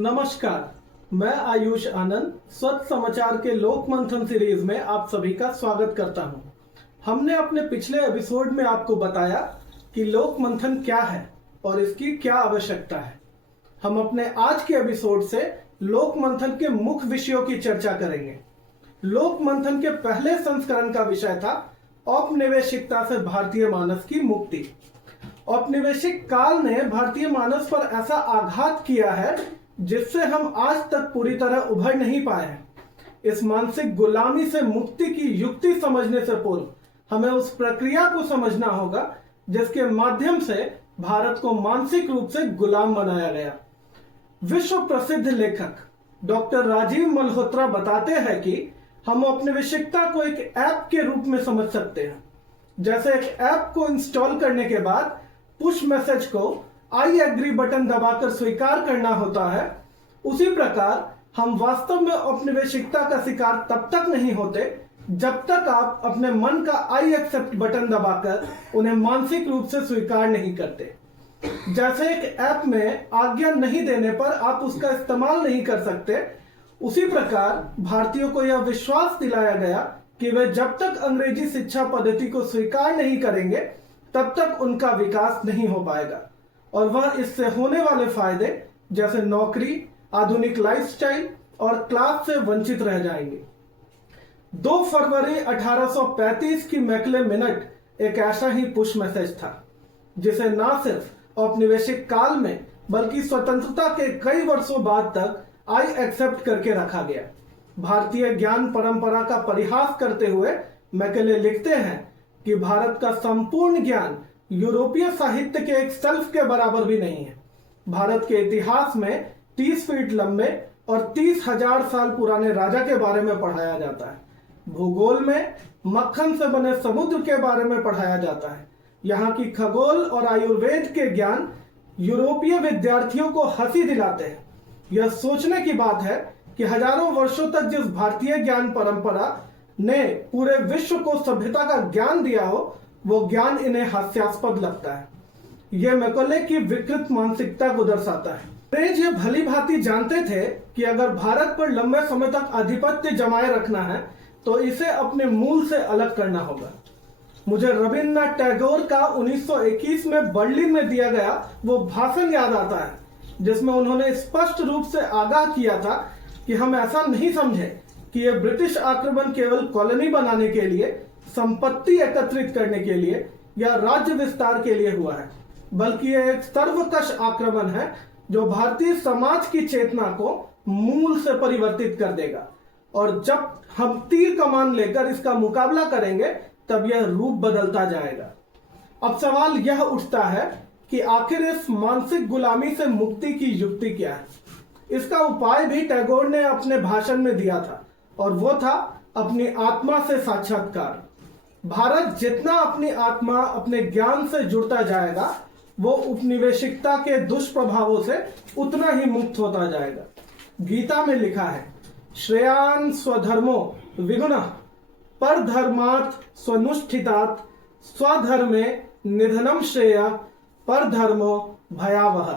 नमस्कार, मैं आयुष आनंद स्वच्छ समाचार के लोक मंथन सीरीज में आप सभी का स्वागत करता हूं। हमने अपने पिछले एपिसोड में आपको बताया कि लोक मंथन क्या है और इसकी क्या आवश्यकता है। हम अपने आज के एपिसोड से लोक मंथन के मुख्य विषयों की चर्चा करेंगे। लोक मंथन के पहले संस्करण का विषय था औपनिवेशिकता से भारतीय मानस की मुक्ति। औपनिवेशिक काल ने भारतीय मानस पर ऐसा आघात किया है जिससे हम आज तक पूरी तरह उभर नहीं पाए हैं। इस मानसिक गुलामी से मुक्ति की युक्ति समझने से पूर्व हमें उस प्रक्रिया को समझना होगा जिसके माध्यम से भारत को मानसिक रूप से गुलाम बनाया गया। विश्व प्रसिद्ध लेखक डॉक्टर राजीव मल्होत्रा बताते हैं कि हम औपनिवेशिकता को एक ऐप के रूप में समझ सकते हैं। जैसे एक ऐप को इंस्टॉल करने के बाद पुश मैसेज को आई एग्री बटन दबाकर स्वीकार करना होता है, उसी प्रकार हम वास्तव में औपनिवेशिकता का शिकार तब तक नहीं होते जब तक आप अपने मन का आई एक्सेप्ट बटन दबाकर उन्हें मानसिक रूप से स्वीकार नहीं करते। जैसे एक ऐप में आज्ञा नहीं देने पर आप उसका इस्तेमाल नहीं कर सकते, उसी प्रकार भारतीयों को यह विश्वास दिलाया गया कि वे जब तक अंग्रेजी शिक्षा पद्धति को स्वीकार नहीं करेंगे तब तक उनका विकास नहीं हो पाएगा और वह इससे होने वाले फायदे जैसे नौकरी, आधुनिक लाइफस्टाइल और क्लास से वंचित रह जाएंगे। 2 फरवरी 1835 की मैकले मिनट एक ऐसा ही पुश मैसेज था जिसे न सिर्फ औपनिवेशिक काल में बल्कि स्वतंत्रता के कई वर्षों बाद तक आई एक्सेप्ट करके रखा गया। भारतीय ज्ञान परंपरा का परिहास करते हुए मैकले लिखते हैं कि भारत का संपूर्ण ज्ञान यूरोपीय साहित्य के एक शेल्फ के बराबर भी नहीं है। भारत के इतिहास में 30 फीट लंबे और 30,000 साल पुराने राजा के बारे में पढ़ाया जाता है। भूगोल में मक्खन से बने समुद्र के बारे में पढ़ाया जाता है। यहाँ की खगोल और आयुर्वेद के ज्ञान यूरोपीय विद्यार्थियों को हंसी दिलाते हैं। यह सोचने की बात है कि हजारों वर्षों तक जिस भारतीय ज्ञान परंपरा ने पूरे विश्व को सभ्यता का ज्ञान दिया हो, वो ज्ञान इन्हें हास्यास्पद लगता है। यह मैकले की विकृत मानसिकता को दर्शाता है। अंग्रेज ये भली भांति जानते थे कि अगर भारत पर लंबे समय तक आधिपत्य जमाए रखना है तो इसे अपने मूल से अलग करना होगा। मुझे रविन्द्रनाथ टैगोर का 1921 में बर्लिन में दिया गया वो भाषण याद आता है जिसमें उन्होंने स्पष्ट रूप से आगाह किया था कि हम ऐसा नहीं समझे कि यह ब्रिटिश आक्रमण केवल कॉलोनी बनाने के लिए, संपत्ति एकत्रित करने के लिए या राज्य विस्तार के लिए हुआ है, बल्कि यह एक सर्वकष आक्रमण है जो भारतीय समाज की चेतना को मूल से परिवर्तित कर देगा। और जब हम तीर कमान लेकर इसका मुकाबला करेंगे तब यह रूप बदलता जाएगा। अब सवाल यह उठता है कि आखिर इस मानसिक गुलामी से मुक्ति की युक्ति क्या है। इसका उपाय भी टैगोर ने अपने भाषण में दिया था और वो था अपनी आत्मा से साक्षात्कार। भारत जितना अपनी आत्मा, अपने ज्ञान से जुड़ता जाएगा वो उपनिवेशिकता के दुष्प्रभावों से उतना ही मुक्त होता जाएगा। गीता में लिखा है, श्रेयान स्वधर्मो विगुणः परधर्मात् स्वनुष्ठितात् स्वधर्मे निधनम श्रेय परधर्मो भयावह।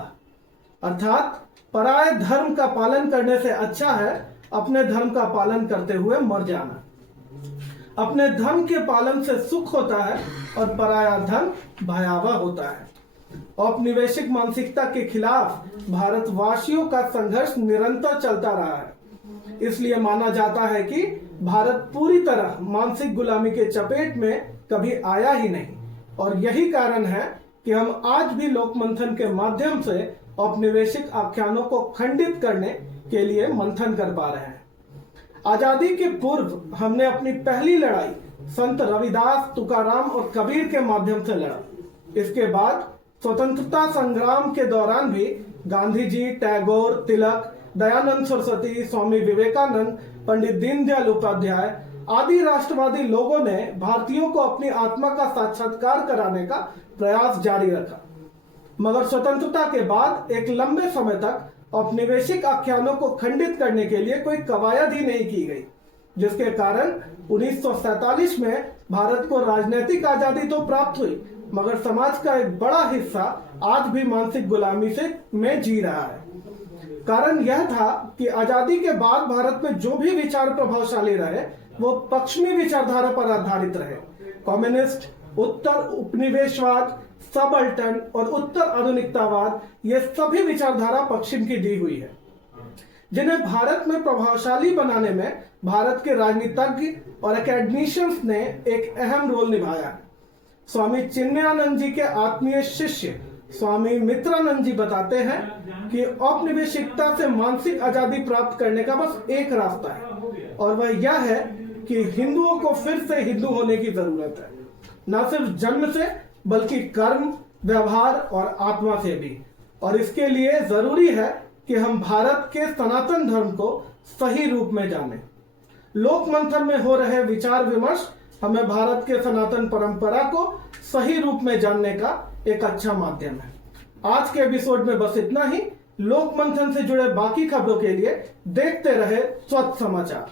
अर्थात पराये धर्म का पालन करने से अच्छा है अपने धर्म का पालन करते हुए मर जाना। अपने धर्म के पालन से सुख होता है और पराया धर्म भयावह होता है। औपनिवेशिक मानसिकता के खिलाफ भारतवासियों का संघर्ष निरंतर चलता रहा है। इसलिए माना जाता है कि भारत पूरी तरह मानसिक गुलामी के चपेट में कभी आया ही नहीं और यही कारण है कि हम आज भी लोक मंथन के माध्यम से औपनिवेशिक आख्यानों को खंडित करने के लिए मंथन कर पा रहे हैं। आजादी के पूर्व हमने अपनी पहली लड़ाई संत रविदास, तुकाराम और कबीर के माध्यम से लड़ा। इसके बाद स्वतंत्रता संग्राम के दौरान भी गांधी जी, टैगोर, तिलक, दयानंद सरस्वती, स्वामी विवेकानंद, पंडित दीनदयाल उपाध्याय आदि राष्ट्रवादी लोगों ने भारतीयों को अपनी आत्मा का साक्षात्कार कराने का प्रयास जारी रखा। मगर स्वतंत्रता के बाद एक लंबे समय तक औपनिवेशिक आख्यानों को खंडित करने के लिए कोई कवायद ही नहीं की गई, जिसके कारण 1947 में भारत को राजनीतिक आजादी तो प्राप्त हुई मगर समाज का एक बड़ा हिस्सा आज भी मानसिक गुलामी से में जी रहा है। कारण यह था कि आजादी के बाद भारत में जो भी विचार प्रभावशाली रहे वो पश्चिमी विचारधारा पर आधारित रहे। कम्युनिस्ट, उत्तर उपनिवेशवाद, सबल्टन और उत्तर आधुनिकतावाद, ये सभी विचारधारा पश्चिम की दी हुई है, जिन्हें भारत में प्रभावशाली बनाने में भारत के राजनीतिज्ञ और एकेडमिशियंस ने एक अहम रोल निभाया है। स्वामी चिन्मयानंद जी के आत्मीय शिष्य स्वामी मित्रानंद जी बताते हैं कि औपनिवेशिकता से मानसिक आजादी प्राप्त करने का बस एक रास्ता है, और वह यह है कि हिंदुओं को फिर से हिंदू होने की जरूरत है, न सिर्फ जन्म से बल्कि कर्म, व्यवहार और आत्मा से भी। और इसके लिए जरूरी है कि हम भारत के सनातन धर्म को सही रूप में जानें। लोक मंथन में हो रहे विचार विमर्श हमें भारत के सनातन परंपरा को सही रूप में जानने का एक अच्छा माध्यम है। आज के एपिसोड में बस इतना ही। लोक मंथन से जुड़े बाकी खबरों के लिए देखते रहे स्वच्छ समाचार।